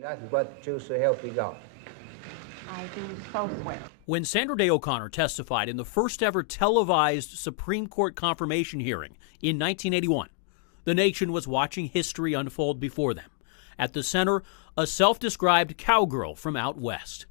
That's what choose to help you God. I do so swear. When Sandra Day O'Connor testified in the first ever televised Supreme Court confirmation hearing in 1981, the nation was watching history unfold before them. At the center, a self-described cowgirl from out west.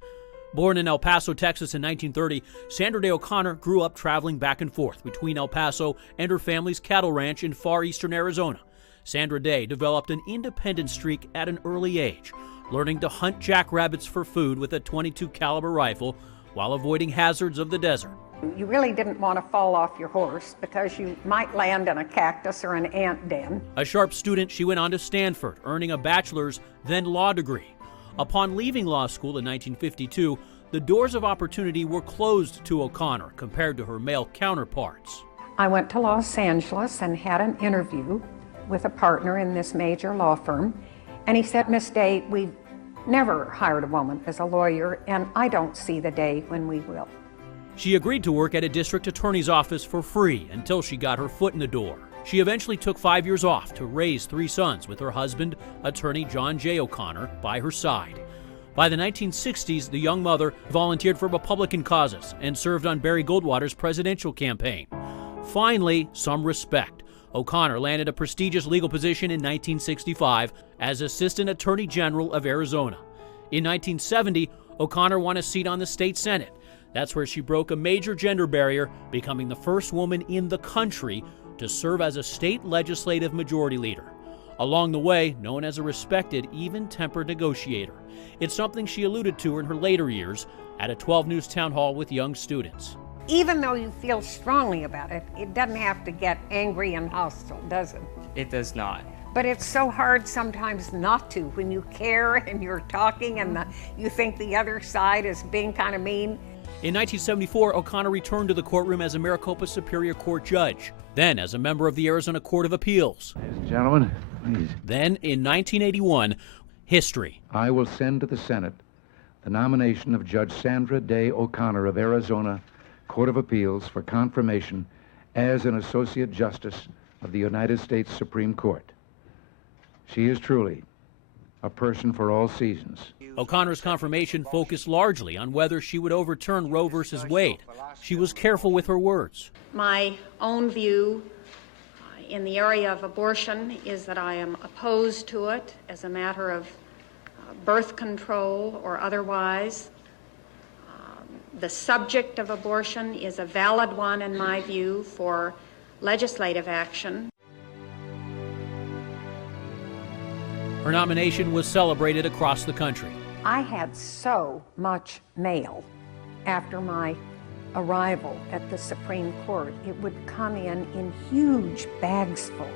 Born in El Paso, Texas in 1930, Sandra Day O'Connor grew up traveling back and forth between El Paso and her family's cattle ranch in far eastern Arizona. Sandra Day developed an independent streak at an early age, learning to hunt jackrabbits for food with a .22 caliber rifle while avoiding hazards of the desert. You really didn't want to fall off your horse because you might land in a cactus or an ant den. A sharp student, she went on to Stanford, earning a bachelor's, then law degree. Upon leaving law school in 1952, the doors of opportunity were closed to O'Connor compared to her male counterparts. I went to Los Angeles and had an interview with a partner in this major law firm, and he said, "Miss Day, we've never hired a woman as a lawyer, and I don't see the day when we will." She agreed to work at a district attorney's office for free until she got her foot in the door. She eventually took 5 years off to raise 3 sons with her husband, attorney John J. O'Connor, by her side. By the 1960s, the young mother volunteered for Republican causes and served on Barry Goldwater's presidential campaign. Finally, some respect. O'Connor landed a prestigious legal position in 1965 as Assistant Attorney General of Arizona. In 1970, O'Connor won a seat on the state Senate. That's where she broke a major gender barrier, becoming the first woman in the country to serve as a state legislative majority leader. Along the way, known as a respected, even-tempered negotiator. It's something she alluded to in her later years at a 12 News town hall with young students. Even though you feel strongly about it, it doesn't have to get angry and hostile, does it? It does not. But it's so hard sometimes not to when you care and you're talking and you think the other side is being kind of mean. In 1974, O'Connor returned to the courtroom as a Maricopa Superior Court judge, then as a member of the Arizona Court of Appeals. Ladies and gentlemen, please. Then, in 1981, history. I will send to the Senate the nomination of Judge Sandra Day O'Connor of Arizona Court of Appeals for confirmation as an Associate Justice of the United States Supreme Court. She is truly a person for all seasons. O'Connor's confirmation focused largely on whether she would overturn Roe v. Wade. She was careful with her words. My own view in the area of abortion is that I am opposed to it as a matter of birth control or otherwise. The subject of abortion is a valid one in my view for legislative action. Her nomination was celebrated across the country. I had so much mail after my arrival at the Supreme Court. It would come in huge bags full.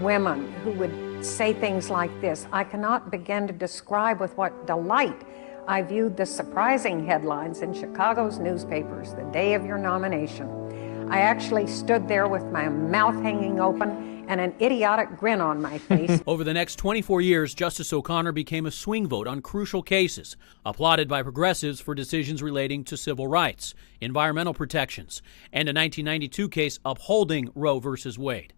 Women who would say things like this. I cannot begin to describe with what delight I viewed the surprising headlines in Chicago's newspapers the day of your nomination. I actually stood there with my mouth hanging open and an idiotic grin on my face. Over the next 24 years, Justice O'Connor became a swing vote on crucial cases, applauded by progressives for decisions relating to civil rights, environmental protections, and a 1992 case upholding Roe v. Wade.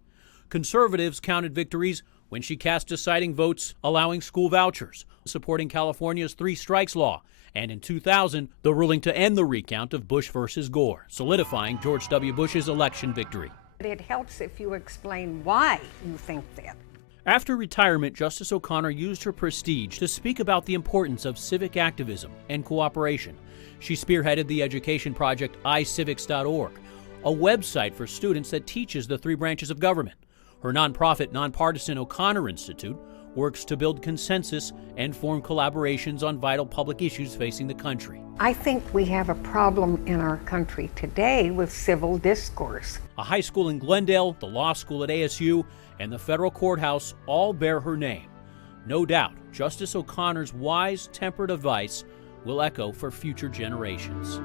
Conservatives counted victories when she cast deciding votes allowing school vouchers, supporting California's 3 strikes law, and in 2000, the ruling to end the recount of Bush versus Gore, solidifying George W. Bush's election victory. It helps if you explain why you think that. After retirement, Justice O'Connor used her prestige to speak about the importance of civic activism and cooperation. She spearheaded the education project iCivics.org, a website for students that teaches the 3 branches of government. Her nonprofit, nonpartisan O'Connor Institute works to build consensus and form collaborations on vital public issues facing the country. I think we have a problem in our country today with civil discourse. A high school in Glendale, the law school at ASU, and the federal courthouse all bear her name. No doubt, Justice O'Connor's wise, tempered advice will echo for future generations.